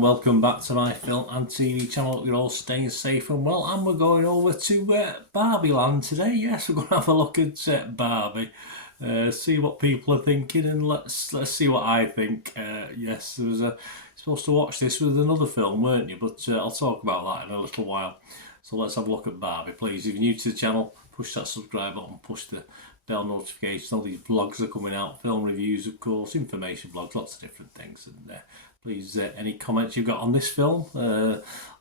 Welcome back to my film and TV channel. Hope you're all staying safe and well, and we're going over to Barbie land today. Yes, we're going to have a look at Barbie, see what people are thinking, and let's see what I think. Yes, there was supposed to watch this with another film, weren't you? But I'll talk about that in a little while. So let's have a look at Barbie, please. If you're new to the channel, push that subscribe button, push the bell notification. All these vlogs are coming out, film reviews, of course, information vlogs, lots of different things. And please, any comments you've got on this film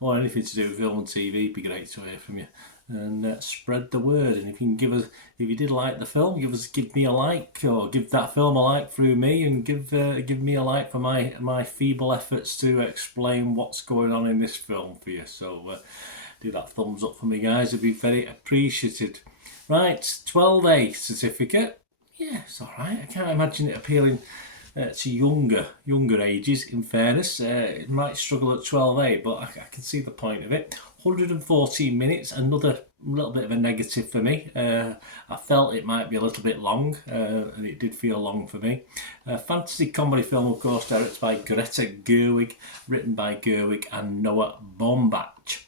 or anything to do with film and TV, it'd be great to hear from you. And spread the word. And if you can give us, if you did like the film, give me a like, or give that film a like through me, and give me a like for my feeble efforts to explain what's going on in this film for you. So do that thumbs up for me, guys. It'd be very appreciated. Right, 12A certificate. Yeah, it's all right. I can't imagine it appealing to younger ages, in fairness. It might struggle at 12A, but I can see the point of it. 114 minutes, another little bit of a negative for me. I felt it might be a little bit long, and it did feel long for me. Fantasy comedy film, of course, directed by Greta Gerwig, written by Gerwig and Noah Baumbach.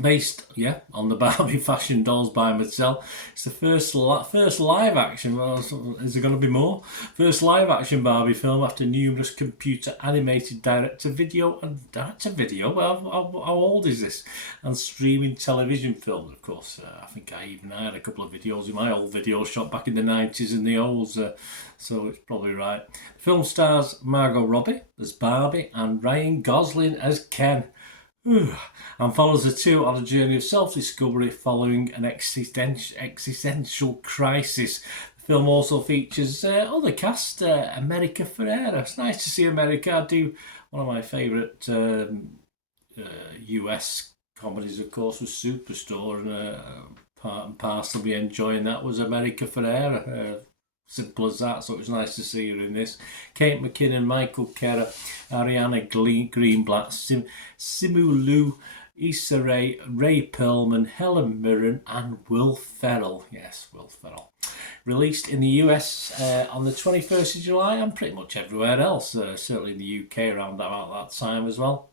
Based, on the Barbie fashion dolls by Mattel. It's the first live action. Well, is there going to be more? First live action Barbie film after numerous computer animated direct to video. Well, how old is this? And streaming television films, of course. I think I had a couple of videos in my old video shot back in the 90s and the olds. So it's probably right. The film stars Margot Robbie as Barbie and Ryan Gosling as Ken. And follows the two on a journey of self-discovery following an existential crisis. The film also features other cast, America Ferrera. It's nice to see America. I do. One of my favourite US comedies, of course, was Superstore, and part and parcel of me enjoying that was America Ferrera. Simple as that, so it was nice to see her in this. Kate McKinnon, Michael Cera, Ariana Greenblatt, Simu Liu, Issa Rae, Ray Perlman, Helen Mirren and Will Ferrell. Yes, Will Ferrell. Released in the US on the 21st of July and pretty much everywhere else, certainly in the UK around about that time as well.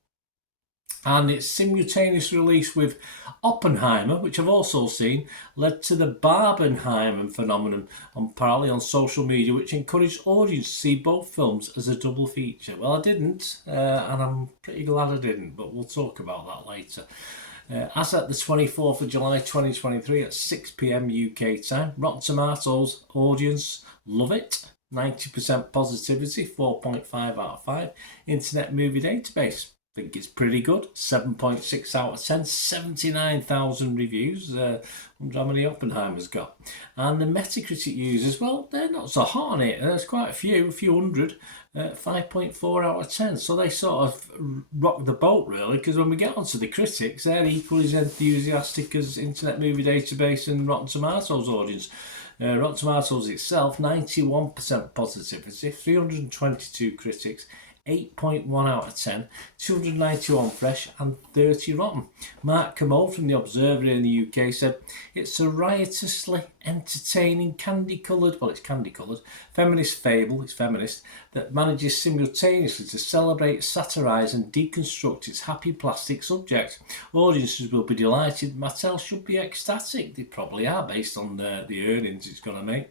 And its simultaneous release with Oppenheimer, which I've also seen, led to the Barbenheimer phenomenon apparently on social media, which encouraged audience to see both films as a double feature. Well, I didn't, and I'm pretty glad I didn't, but we'll talk about that later. As at the 24th of July 2023 at 6 PM UK time, Rotten Tomatoes audience love it. 90% positivity, 4.5 out of 5. Internet Movie Database, think it's pretty good, 7.6 out of 10, 79,000 reviews. Wonder how many Oppenheimer's got. And the Metacritic users, well, they're not so hot on it. There's quite a few hundred, 5.4 out of 10. So they sort of rock the boat, really, because when we get onto the critics, they're equally as enthusiastic as Internet Movie Database and Rotten Tomatoes audience. Rotten Tomatoes itself, 91% positivity, 322 critics, 8.1 out of 10, 291 fresh and 30 rotten. Mark Kermode from The Observer in the UK said, it's a riotously entertaining candy-coloured, feminist fable, it's feminist, that manages simultaneously to celebrate, satirise and deconstruct its happy plastic subject. Audiences will be delighted. Mattel should be ecstatic. They probably are, based on the earnings it's going to make.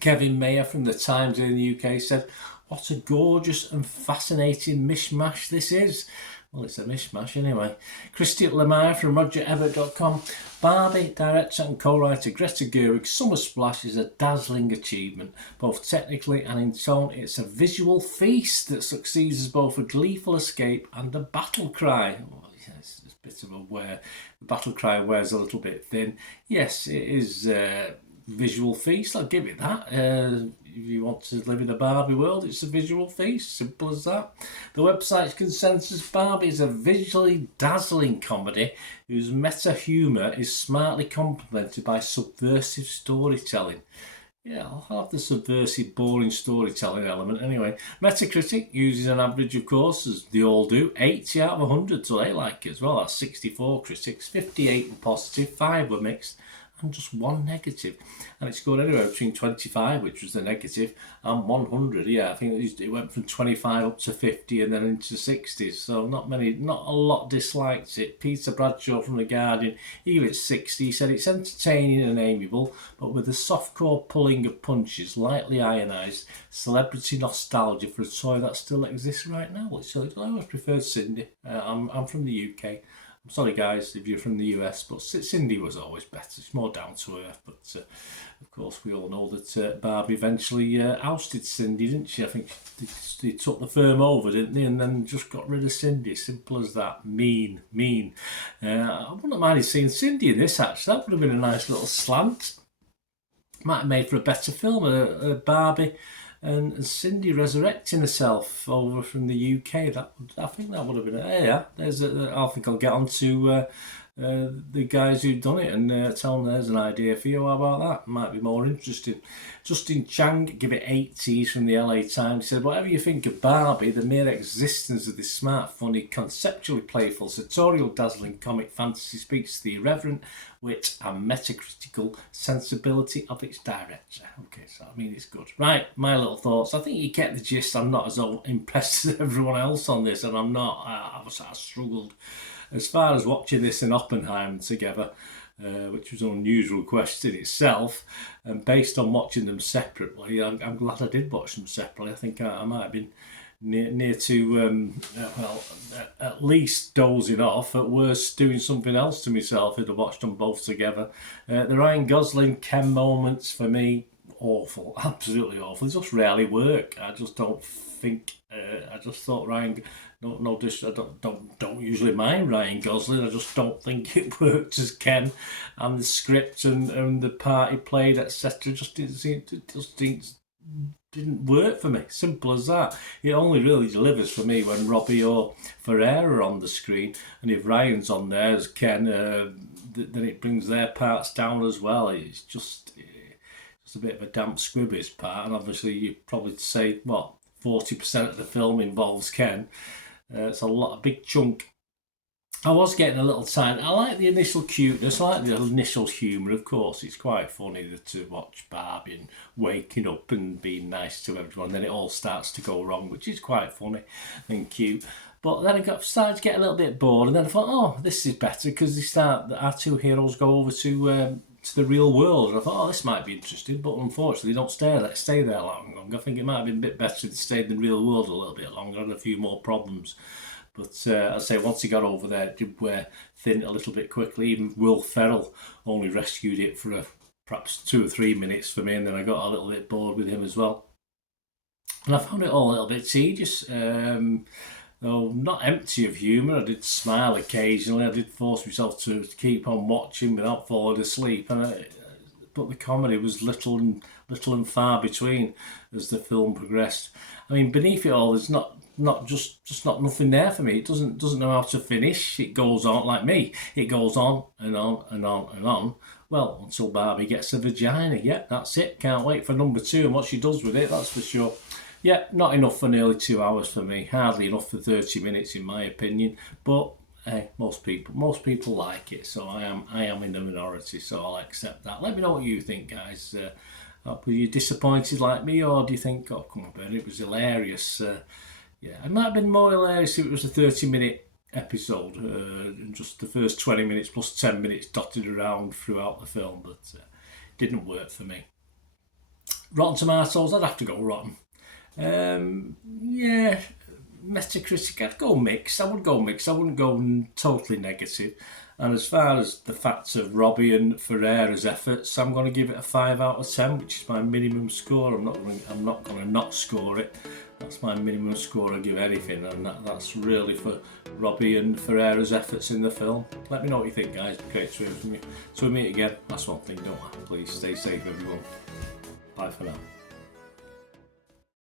Kevin Mayer from The Times in the UK said, what a gorgeous and fascinating mishmash this is. Well, it's a mishmash anyway. Christian Lemire from RogerEbert.com. Barbie director and co-writer Greta Gerwig's Summer Splash is a dazzling achievement. Both technically and in tone, it's a visual feast that succeeds as both a gleeful escape and a battle cry. Oh, yes, it's a bit of a wear. The battle cry wears a little bit thin. Yes, it is visual feast, I'll give it that. you want to live in a Barbie world, it's a visual feast. Simple as that. The website's consensus: Barbie is a visually dazzling comedy whose meta humour is smartly complemented by subversive storytelling. Yeah, I'll have the subversive, boring storytelling element anyway. Metacritic uses an average, of course, as they all do. 80 out of 100, so they like it as well. That's 64 critics, 58 were positive, 5 were mixed, and just 1 negative. And it scored anywhere between 25, which was the negative, and 100. Yeah, I think it went from 25 up to 50 and then into 60s. So not a lot disliked it. Peter Bradshaw from The Guardian, he gave it 60. He said it's entertaining and amiable, but with a softcore pulling of punches, lightly ionised, celebrity nostalgia for a toy that still exists right now. So I always preferred Cindy. I'm from the UK. I'm sorry guys if you're from the US, but Cindy was always better. It's more down to earth. But of course we all know that Barbie eventually ousted Cindy, didn't she? I think they took the firm over, didn't they? And then just got rid of Cindy. Simple as that. Mean. I wouldn't have minded seeing Cindy in this actually. That would have been a nice little slant. Might have made for a better film. Barbie and Cindy resurrecting herself over from the UK. I think that would have been I think I'll get on to the guys who've done it and tell them there's an idea for you. How about that? Might be more interesting. Justin Chang give it 80s from the LA Times. He said, whatever you think of Barbie, the mere existence of this smart, funny, conceptually playful, sartorial, dazzling comic fantasy speaks to the irreverent wit and metacritical sensibility of its director. Okay, so I mean, it's good. Right, my little thoughts. I think you get the gist. I'm not as impressed as everyone else on this, and I'm not. I struggled. As far as watching this and Oppenheimer together, which was an unusual request in itself, and based on watching them separately, I'm glad I did watch them separately. I think I might have been near to, at least dozing off, at worst doing something else to myself if I watched them both together. The Ryan Gosling Ken moments for me, awful, absolutely awful. They just rarely work. I just don't think. I just thought Ryan. No, I don't usually mind Ryan Gosling. I just don't think it worked as Ken, and the script and the part he played, etc. Just didn't work for me. Simple as that. It only really delivers for me when Robbie or Ferrer are on the screen, and if Ryan's on there as Ken, then it brings their parts down as well. It's just a bit of a damp squib his part, and obviously you probably say 40% of the film involves Ken. It's a big chunk. I was getting a little tired. I like the initial cuteness, I like the initial humour, of course. It's quite funny to watch Barbie and waking up and being nice to everyone. Then it all starts to go wrong, which is quite funny and cute. But then I started to get a little bit bored, and then I thought, this is better, because our two heroes go over to the real world. And I thought, this might be interesting, but unfortunately they don't stay there long. I think it might have been a bit better if they stayed in the real world a little bit longer and a few more problems. But I'd say once he got over there, it did wear thin a little bit quickly. Even Will Ferrell only rescued it for perhaps 2 or 3 minutes for me, and then I got a little bit bored with him as well. And I found it all a little bit tedious. Though not empty of humour, I did smile occasionally. I did force myself to keep on watching without falling asleep. But the comedy was little and far between as the film progressed. I mean, beneath it all, there's not nothing there for me. It doesn't know how to finish. It goes on like me. It goes on and on and on and on. Well, until Barbie gets a vagina. Yeah, that's it. Can't wait for number 2 and what she does with it. That's for sure. Yeah, not enough for nearly 2 hours for me. Hardly enough for 30 minutes, in my opinion. But hey, most people like it, so I am in the minority, so I'll accept that. Let me know what you think, guys. Were you disappointed like me, or do you think, oh come on, Ben, it was hilarious? Yeah, it might have been more hilarious if it was a 30-minute episode, and just the first 20 minutes plus 10 minutes dotted around throughout the film, but it didn't work for me. Rotten Tomatoes, I'd have to go rotten. Yeah, Metacritic, I'd go mixed. I would go mixed. I wouldn't go totally negative. And as far as the facts of Robbie and Ferrera's efforts, I'm going to give it a 5 out of 10, which is my minimum score. I'm not going to not score it. That's my minimum score I give anything, and that's really for Robbie and Ferrera's efforts in the film. Let me know what you think, guys. Great to hear from you. So we meet again. That's one thing, don't I? Please stay safe, everyone. Bye for now.